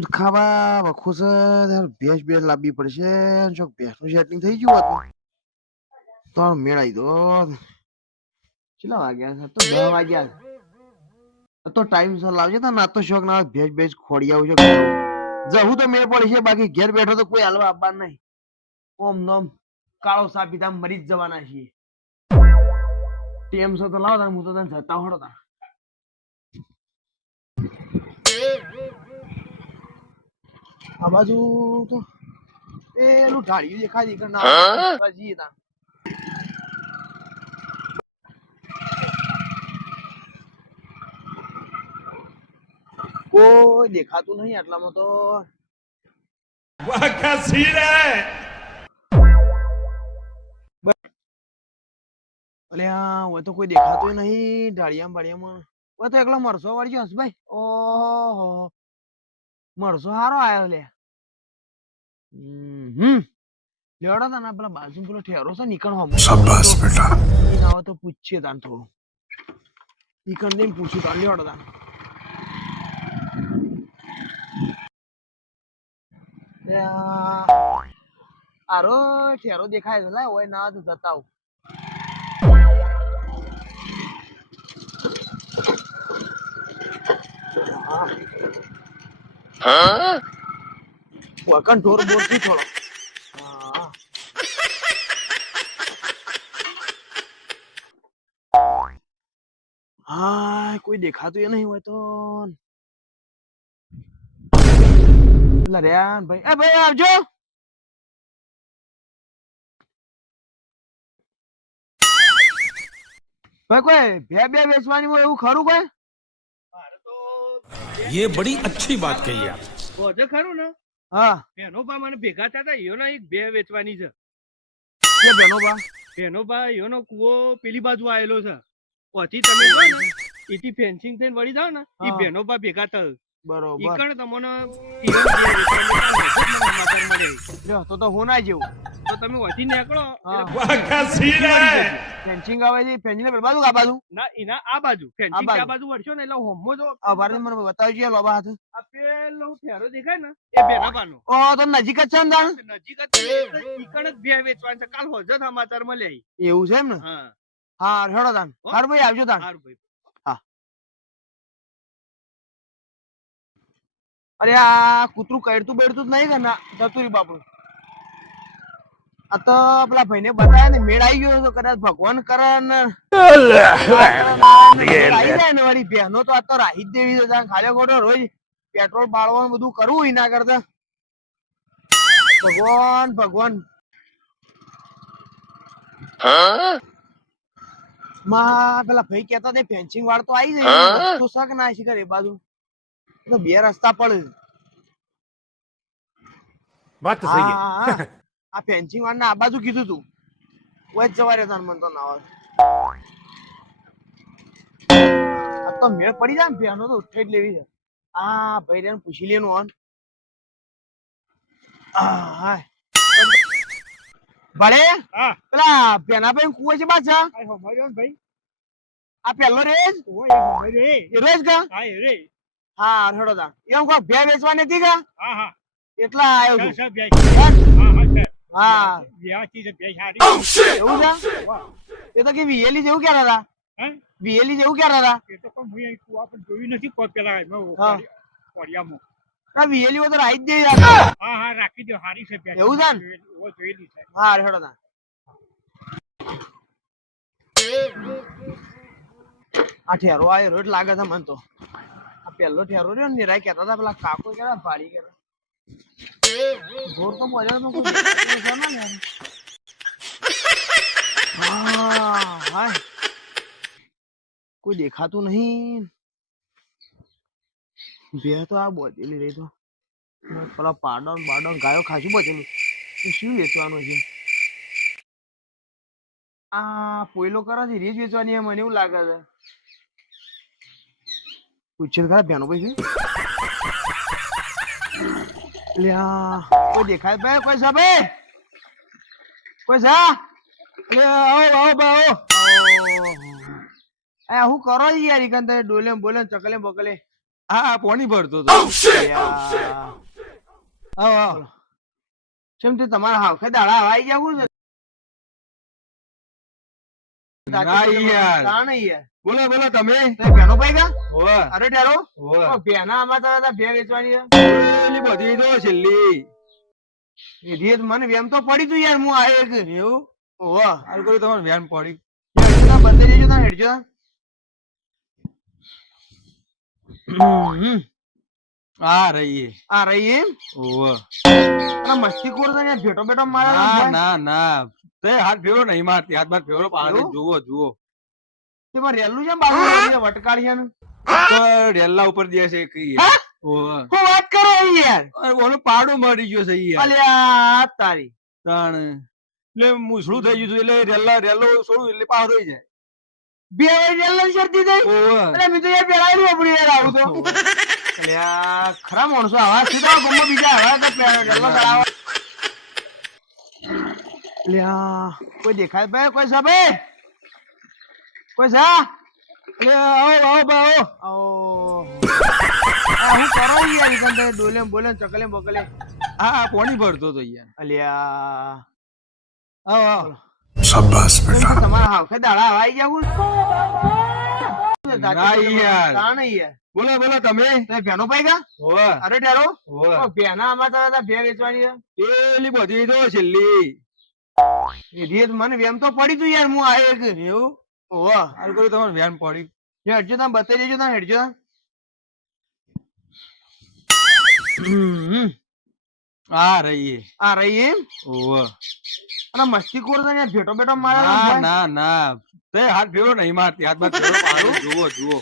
દૂધ ખાવા વખો છે ભેંસ ભેંસ લાવવી પડશે જો ભેંસનું સેટિંગ થઈ ગયું હતું તો મેળાઈ દો. કેટલા વાગ્યા છે તો દસ વાગ્યા તો ટાઈમ સર લાવજે તો ના તો શોખ ના ભેંસ ભેંસ ખોડી આવજો જવું તો મેળ પડશે બાકી ઘેર બેઠો તો કોઈ હાલવા આપવા નહીં. ઓમ નોમ કાળો સા પીતા મરી જ જવાના છીએ. ટેમ છો તો લાવો હું તો તને જતા હોડો તાર. આ બાજુ તો પેલું ઢાળ્યું દેખાય છે ના જઈએ ના કોઈ દેખાતું નહીં આટલામાં તો કોઈ દેખાતું નહીં ઢાળિયામાં બાળિયામાં. હવે તો એકલા મરસો વાળી હસભાઈ. ઓહો. મરસો હારો આયો લે. હમ. લેવડો તા ના પેલા બાજુ પેલો ઠેરો છે નીકળ હમ શાબાશ બેટા. આવો તો પૂછીએ તાન થોડું. નીકળ દઈને પૂછ્યું તાન લેવડો તાન આરો ઠેરો દેખાય છે લાય ઓય ના તો જતા વકન ઢોર બોરથી થોડો હા. કોઈ દેખાતું એ નહીં હોય તો. રેન ભાઈ. એ ભાઈ, આવજો. ભાઈ, કોઈ બે બે વેચવાની હોય એવું ખરું કોઈ? ये बड़ी अच्छी बात कही आप બોધે ખરું ને હા બેનો બા મને ભેગા થતા એનો એક બે વેચવાની છે કે બેનો બા બેનો બા એનો કુવો પેલી બાજુ આવેલો છે પછી તમે જો ને એથી ફેન્સિંગ થઈને વળી જાવ ને એ હા. બેનો બા ભેગા થયો બરોબર ઈકણ તમને ઈકણ બે વેચવાની છે, મને સમાચાર મળે લ્યો, તો તો હું ના જેવું તો તમે વધી નીકળો ફેન્સિંગ આવે છે ફેન્સિંગ પેલી બાજુ આ બાજુ? ના એના આ બાજુ. ફેન્સિંગ આ બાજુ. વળશો ને એટલે હોમો જો અવાર મને બતાવજો લોબા હાથ. પેલો ફેરો દેખાય ને એ બેરાબાનો ઓ તો નજીક જ છે ને નજીક જ ચિકન જ બે વેચવાનું છે. કાલ હોજો સમાચારમાં એવું છે એમ ને? હા. હા હેડો તાન હાર ભાઈ આવજો તાન હાર ભાઈ. અરે આ કૂતરું કરતું બેડતું જ નહીં કે ના? બાપડું. આ તો પેલા ભાઈને બતાવ્યા ને મેળ આવી ગયો તો કદાચ ભગવાન કરન આવી તો આ તો રાહી જ દેવી ખાલી ખોટો રોજ પેટ્રોલ બાળવાનું બધું કરવું એના કરતા. ભગવાન ભગવાન. પેલા ભાઈ કેતા તે ફેન્સિંગ વાળ તો આવી જાય તું શક ના શીખર એ બાજુ બે રસ્તા પડે. વાત આ ફેન્સિંગ વાળને આ બાજુ કીધું તું. વચ જવા જવા તાર મન તો ના આવે તો મેળ પડી જાય ને તો ઉઠાઈ જ લેવી છે. આ ભાઈ ને પૂછી લેનું ઓન આ, ભલે. હા. પેલા પેના ભાઈ કુવે છે પાછા. ભાઈ? આ પેલો રેજ એ રેજ કા? હા હડો રે. તા એમ કહો બે વેચવાની હતી કા? હા હા. એટલા આવ્યો છું. હે? સર છે હારી. એવું છે? એ તો કે વિયેલી જેવું ક્યારે હતા હે? વિયેલી જેવું ક્યારે હતા એ તો પણ હું કુવા પર જોયું નથી કોઈ પેલા આ તો દે યાર હા હા રાખી દો હારી છે એવું છે ને? ઓ જોયેલી છે. હા હેડો તા આ ઠેરો આયો રોજ લાગે છે મન તો. આ પેલો ઠેરો રહ્યો ને નિરાય કહેતા હતા પેલા કાકો કેવા ભાડી કેતા ઘોર તો મજા કોઈ દેખાતું ને કોઈ નહીં. બે તો આ બોતેલી રહી તો. પેલા પાડો બાડો ગાયો ખાસું બચેલું શું વેચવાનું છે? આ પોયલો કરે છે રીજ વેચવાની એમ મને એવું લાગે છે. પૂછે ખરા ભેનો ભાઈ લ્યા કોઈ દેખાય ભાઈ? કોઈ છે ભાઈ? કોઈ છે લે આવો આવો ભાઈ આવો. આ શું કરો છો યાર ઈકન તમે ડોલે ને બોલે ને ચકલે બકલે. હા પોણી ભરતો તો. અલ્યા. આવો આવો. કેમ તે તમારા હાવખે દાડા આવી જવું છે? બોલો બોલો તમે? ભેનો ભાઈ ગા અરે ડેરો ભેના આમાં તો હતા ભે વેચવાની છે. પેલી બધી તો છેલ્લી. એ મને વેમ તો પડી તું યાર હું આયો એક એવું? ઓવા હારું કર્યું તમારે વેમ પડી. હેડજો તા બતાઈ દેજો હેડજો. આ રહી આ રહી આ મસ્તી કોર ને ભેટો બેટો મારે ના ના ના. તે હાથ ફેરો નહીં મારતી હાથ બાર ફેરો પાડે. જુઓ જુઓ. જુઓ તેમાં રેલું છે બાજુ વટકાળી છે ને તો રેલ્લા ઉપર દે છે કઈ હા? વાત કરો યાર અરે ઓનું પાડું મરી ગયો છે યાર અલ્યા તારી. તાણ. એટલે મૂછડું થઈ ગયું એટલે રેલ્લા રેલ્લો છોડું એટલે પાડો થઈ જાય. બે રેલ શરતી થઈ? અરે મેં તો યાર પેલા આપડી યાર આવું તો. અલ્યા ખરા માણસો આવા સીધા ગમો બીજા આવા તો પેલા કરાવો અલ્યા કોઈ દેખાય ભાઈ? કોઈ ભાઈ કોઈ સા? અલ્યા આવો આવો બા આવો. આવો. આ હું કરો યાર તે ડોલે બોલે ચકલે બકલે હા પોણી ભરતો તો યાર. અલ્યા. આવો આવો. તમારા હાવખે દાડા આવી જવું ના યાર. તાણ યાર. બોલો બોલો તમે? તે ભેનો ભાઈ ગા હોવે. અરે ડેરો હોવે. ભેના આમાં તારા ભે વેચવાની છે? પેલી બધી તો છેલ્લી. એ મને વેમ તો પડી તું યાર હું આ એક. એવું? ઓહો હારું કર્યું તમારે વ્યાન પડી. જો હેડજો તમે બતાવી દેજો તમે હેડજો આ રહી આ રહી એમ? અને મસ્તી કોર છે ને ભેટો બેટો મારે ના ના ના. તે હાથ ભેળો નહીં મારતી હાથમાં ભેળો પાડે જુઓ જુઓ.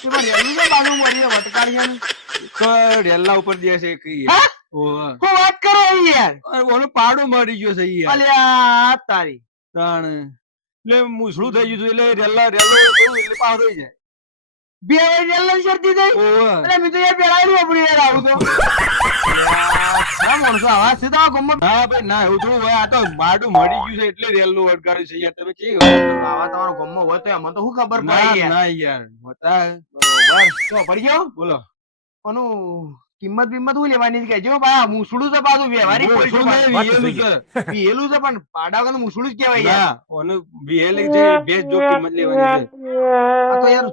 તેમાં રેલું ને બાજુ મરીએ વટકારીએ તો રેલ્લા ઉપર દે છે કઈ? હોવે વાત કરો યાર. ઓનું પાડું મરી ગયો છે યાર. અલ્યા તારી. તાણ. એટલે મૂછડું થઈ ગયું એટલે રેલા રેલો એટલે પાડો થઈ જાય. બે રેલ શરતી થઈ? હોવે મેં તો યાર પેલા આપડી યાર આવું તો. અલ્યા, માણસો આવા સીધા ગમો ના ભાઈ ના એવું થોડું હોય. આ તો માડું મરી ગયું છે એટલે રેલનું વડકાર્યું છે યાર તમે કેવી આવા તમારો ગમો હોય તો એમાં તો શું ખબર ના પડે ના યાર. હોતા. બરોબર. તો પડી ગયો? બોલો. કિંમત બિંમત હું લેવાની છે જો ભાઈ મૂસડું છે પાછું વ્યવહારિક વિહેલું છે. પણ પાડા વગર મૂસડું જ કહેવાય યાર.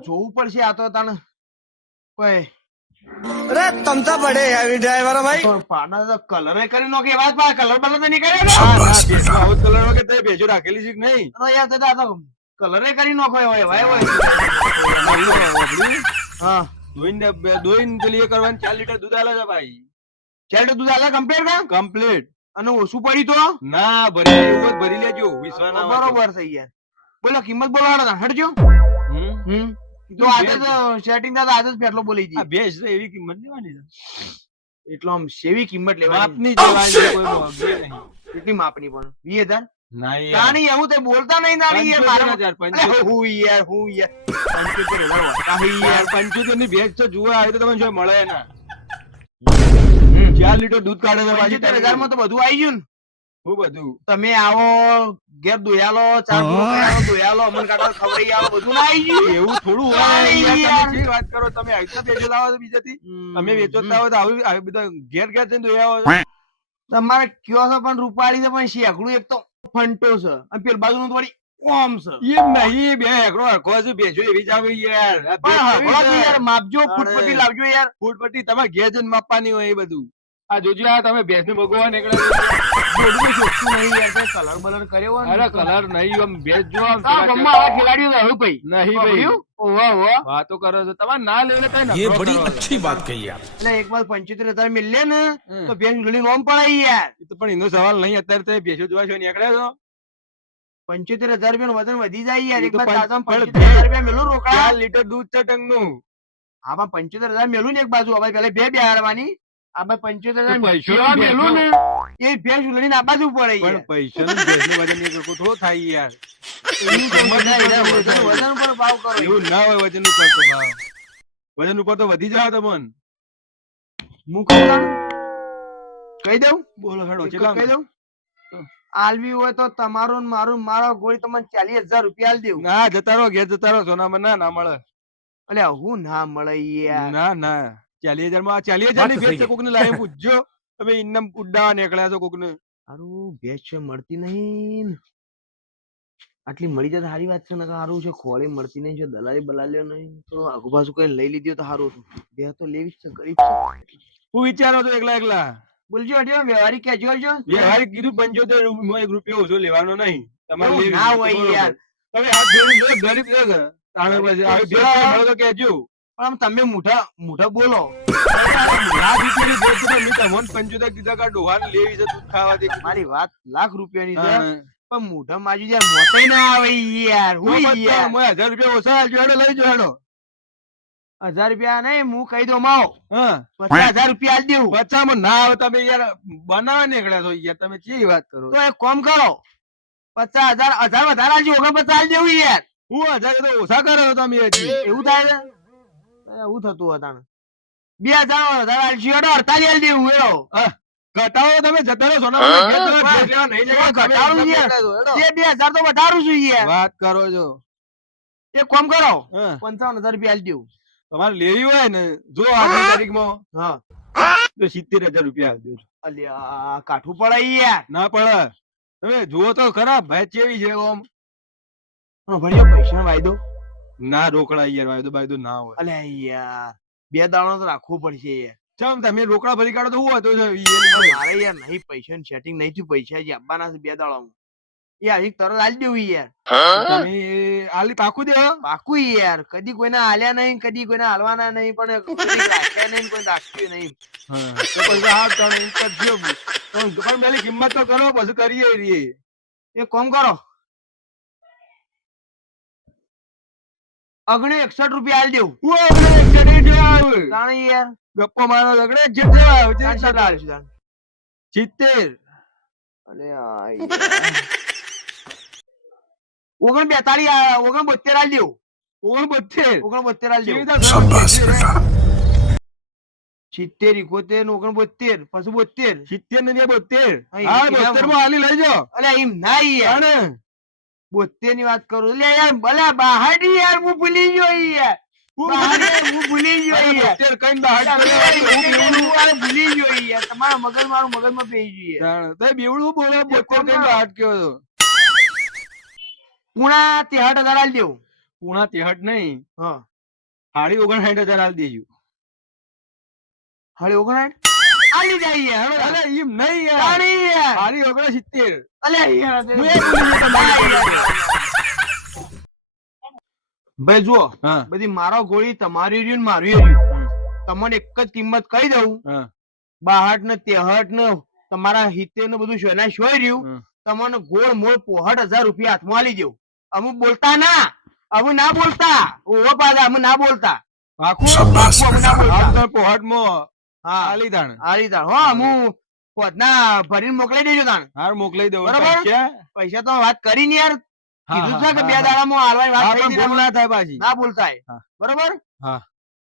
જોવું પડશે આ તો તને કોઈ. તમતા પડે ભાઈ. પાડા તો કલર કરી નો કે વાત કલર બલર તો નીકળે ને? હા કલર રાખેલી છે નહીં? યાર તે તો કલરે કરી નાખો હોય હોય હોય. હા. ધોઈને બે- ધોઈને પેલી એ કરવાની ચાર લીટર દૂધ આલે છે ભાઈ. ચાલ દૂધ આલે કમ્પ્લીટ કા? કમ્પ્લીટ અને ઓછું પડી તો? ના ભરી તો ભરી લેજો વિશ્વાસ. બરોબર થઈ યાર. બોલો કિંમત બોલવાનો હટજો. હમ? તો આજે સેટિંગ થતા આજે જ ફેટલો બોલી જી તો એવી કિંમત લેવાની છે. એટલો આમ સેવી કિંમત લેવાની. માપની જ કોઈ મોંઘી નહીં. કેટલી માપની પણ? વીસ હજાર? ના નાની એવું તે બોલતા નહીં નાની યાર મારા પંચોતેર હજાર, અરે પંચોતેર. હું યાર હું યાર. પંચોતેર હજાર યાર યાર. પંચોતેરની ભેજ તો જુઓ આવે તો તમને જો મળે ના. ચાર લીટર દૂધ કાઢે છે પંચોતેર હજારમાં તો બધું આવી ગયું ને. શું બધું. તમે આવો ઘેર દોયાલો ચાર દોયાલો અમન કાકા ખવડાવી આવો બધું ના આવી ગયું. એવું થોડું હોય. તમે વાત કરો તમે તો બેજો લાવો છો બીજાથી. તમે વેચો જ ના હોય તો આવી આવી બધા ઘેર ઘેર જઈને દોયાવો તમારે કયો છો પણ રૂપાળી તો પણ શેકડું એક તો ફંટો છે. અને પેલ બાજુનું તો વળી ઓમ છે. એ નહીં બે એકડો હરખો છે ભેજો એવી જ આવે યાર. પણ તો યાર માપજો. ફૂટપટ્ટી લાવજો યાર. ફૂટપટ્ટી તમારે ઘેર જઈને માપવાની હોય એ બધું. આ જોજો આ તમે ભેંસને ભગવાન કલર કર્યો કલર નહીં ભેંસ ખેલાડીઓ નહીં ભાઈ. વાતો કરો છો. તમારે ના લેને કઈ યે બડી અચ્છી વાત કહી એટલે એક વાર 75000 મિલે ને તો ભેંસ લડી નોમ પડાઈ યાર. તો પણ એનો સવાલ નહીં અત્યારે તે ભેંસો જોવા છો નીકળ્યા છો. પંચોતેર હજાર રૂપિયા વજન વધી જાય યાર. એક વાર પંચોતેર હજાર રૂપિયા મેલું રોકડા. લીટર દૂધ છે ટંગનું હા પણ પંચોતેર હજાર મેલું ને એક બાજુ. હવે પેલા બે બે હારવાની આ પંચોતેર હજાર તો પૈસો જેવા નું મેલું ને એ ભેંસ ઉલડીને આ બાજુ પડે પણ યાર પૈસાનું ભેંસનું વજન એક સરખું થાય યાર. એવું તો કિંમત બધા નહીં એના થાય. વજન વજન પર ભાવ કરો. એવું ના હોય વજન ઉપર તો ભાવ. વજન ઉપર તો વધી જાય તમન. હું કહી દઉં? બોલો હેડો કહી દઉં? આલવી હોય તો તમારું મારું મારો ગોળી તમને ચાલીસ હજાર રૂપિયા આલ દેવું. ના જતા રહો ઘેર જતા રહો સોનામાં ના ના મળે. અલ્યા હું ના મળે યાર. ના ના. ચાલીસ હજારમાં ચાલીસ હજારની ભેંસ છે સહી. કોકને લાવી પૂછજો તમે ઇન્નમ ઉડાવા નીકળ્યા છો કોકને હારું ભેંસ છે મળતી નહીં આટલી મળી જાય સારી વાત છે ને સારું છે ખોળી મળતી નહીં છે દલાલી બલાલીઓ નહીં તો આગુ પાછું કઈ લઈ લીધી તો સારું હતું બે તો લેવી જ છે ગરીબ હું વિચારો તો એકલા એકલા બોલજો અડ્યો વ્યવહારિક કહેજો હટ્યો. વ્યવહારિક કીધું પંચોતેર રૂપિયા એક રૂપિયો ઓછો લેવાનો નહીં તમારે ના હોય. યાર. તમે હાથ જોડીને ગરીબ છે તાણે પછી આવી કઈ મળે તો કહેજો. પણ તમે મોટા મોટા બોલો. પંચોતેર કીધા કે લેવી છે દૂધ ખાવા દે. મારી વાત લાખ રૂપિયાની છે. પણ મોઢા માજી યાર મોતાય ના આવે યાર. હું હું યાર. મોય હજાર રૂપિયા ઓછા આલજો, હેડો લઈ હેડો. હજાર રૂપિયા નહીં હું કહી દઉં માવો. પચાસ હજાર રૂપિયા આલી દેવું. પચામાં ના આવે તમે યાર બનાવવા નીકળ્યા છો યાર. તમે કેવી વાત કરો તો એક કોમ કરો. પચાસ હજાર હજાર વધારે આલજો ઓગણ પચાસ આલી દેવું યાર. હું હજાર તો ઓછા કરો તમે એવું થાય એવું થતું હતા બે હજાર વધારે આલજો હેડો અડતાલી આલી દેવું હેડો. ઘટાડો તમે જતા રહો ઘટાડું છો. બે હજાર તો વધારું છું યાર. વાત કરો છો. એક કામ કરો. પંચાવન હજાર રૂપિયા આલી દેવું. તમારે લેવી હોય ને જો આજની તારીખમાં. હા. તો સિત્તેર હજાર રૂપિયા આપજો અલ્યા કાઠું પડે યાર. ના પડે તમે જુઓ તો ખરા ભાઈ ચેવી છે ઓમ. ભણ્યો પૈસા વાયદો. ના રોકડા યાર વાયદો બાયદો ના હોય. અલે યાર બે દાણો તો રાખવું પડશે યાર. ચમ તમે રોકડા ભરી કાઢો તો હું હતો મારે યાર નહીં પૈસા સેટિંગ નહીં થયું પૈસા જે આપવાના છે બે દાડામાં. એ હજી તરત આલી દેવું યાર. તમે આલી પાકું દે પાકું યાર કદી કોઈને આલ્યા નહીં કદી કોઈને હાલવાના નહીં પણ રાખ્યા નહીં કોઈ રાખ્યું નહીં. પણ પેલી કિંમત તો કરો પછી કરીએ એ કામ કરો અગણી એકસઠ રૂપિયા આલ દેવું. હું આપણે એકસઠ જણે જેવા આવે. તાણે યાર. ગપ્પો મારો અગણે જે જેવા આવે. તાણ જે છે સિત્તેર. અલ્યા ઓગણ બેતાળી આ- ઓગણ બોતેર આલ દેવું. ઓગણબોતેર ઓગણ બોતેર આલ દેવું સિત્તેર ઇકોતેર ને ઓગણ બોતેર પછી બોતેર સિત્તેર ને બોતેર હા. બોતેરમાં હાલી લઈ જાઓ અલ્યા એમ ના યાર. બોતેરની વાત કરું એટલે યાર ભલે બહાડી યાર હું ભૂલી ગયો યાર. હું ભૂલી ગયો યાર. બોતેર કઈને બહાર અલ્યા, કાઢ્યો. હું બેવડું યાર ભૂલી ગયો યાર. તમારા મગજ મારું મગજમાં પેઈ ગયું યાર. બેવડું બોલે બોતેર કયો છો? પૂણા તેહઠ હજાર આલી દેવું. પૂણા તેહટ નહીં. હા. હાડી ઓગણસાઠ હજાર હાલ દેજો. હળી ઓગણાઠ આલી જઈએ હવે. અરે એમ નહીં યાર. તાણી યાર. ઓગણ સિત્તેર. અલે યાર. ભાઈ જુઓ બધી મારો ગોળી તમારી રહ્યું મારી રહ્યું. તમને એક જ કિંમત કહી દઉં. બાહઠ ને તેહટ ને તમારા હિતે ને બધું શોના શોઈ રહ્યું. તમને ગોળ મોળ પોહઠ હજાર રૂપિયા હાથમાં આલી દેવું અમુક બોલતા ના અમુ ના બોલતા. ઓહો પાછા અમુ ના બોલતા. આખું પાકું અમુ હા. હાલી તાણ. હારી તાણ. હો અમુ પોતના ભરીને મોકલાઈ દેજો તાણ. હાર મોકલાઈ દઉં. બરાબર? પૈસા? તો વાત કરી ને યાર. કીધું છે કે બે દાડામાં હાલવાની વાત પણ ભૂલ ના થાય પાછી. ના બોલતા એ. હા. હા.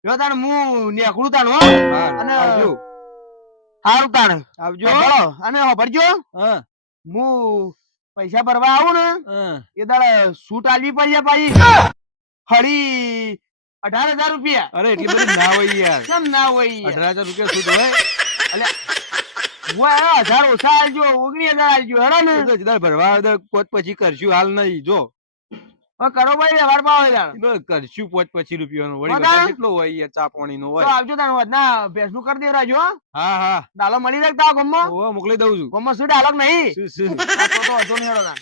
જો તાણ હું તાણ હો. હા, અને- આવજો. તાણ. આવજો. અને હોભળજો. હા. હું પૈસા ભરવા આવું ને એ દાડે સૂટ આલવી પડશે પાછી. હળી અઢાર હજાર રૂપિયા. અરે એટલી બધી ના હોય યાર. કેમ ના હોય અઢાર હજાર રૂપિયા શું હોય એટલે હજાર ઓછા આવજો ઓગણી હજાર આવજો હેડો ને. જદાર ભરવા પોત પછી કરશું હાલ નહીં જો. કરો ભાઈ વ્યવહાર પાવ તાણ કરશું પોત પછી રૂપિયાનો. વળી બતા. કેટલો હોય યાર ચા પાણી નો હોય? આવજો તાણ વધના ભેંસનું કરી દેવ રાજો હો. હા હા. ડાલો મળી રાખતા ગમમાં? ઓ મોકલી દઉં છું. ગમમાં શું ડાલો નહીં? શું શું? તો તો હતો નહીં હેડો તાર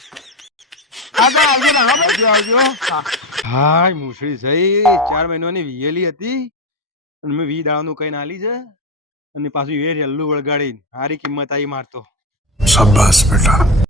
આવજો. આવજો આવજો હા. હા મુસળી થઈ ચાર મહિનાની વિયેલી હતી. અને મેં વી દાડાનું કઈ નાલી છે. અને પાછું એ રેલ્લું વળગાડી સારી કિંમત આવી મારતો. શાબાશ બેટા.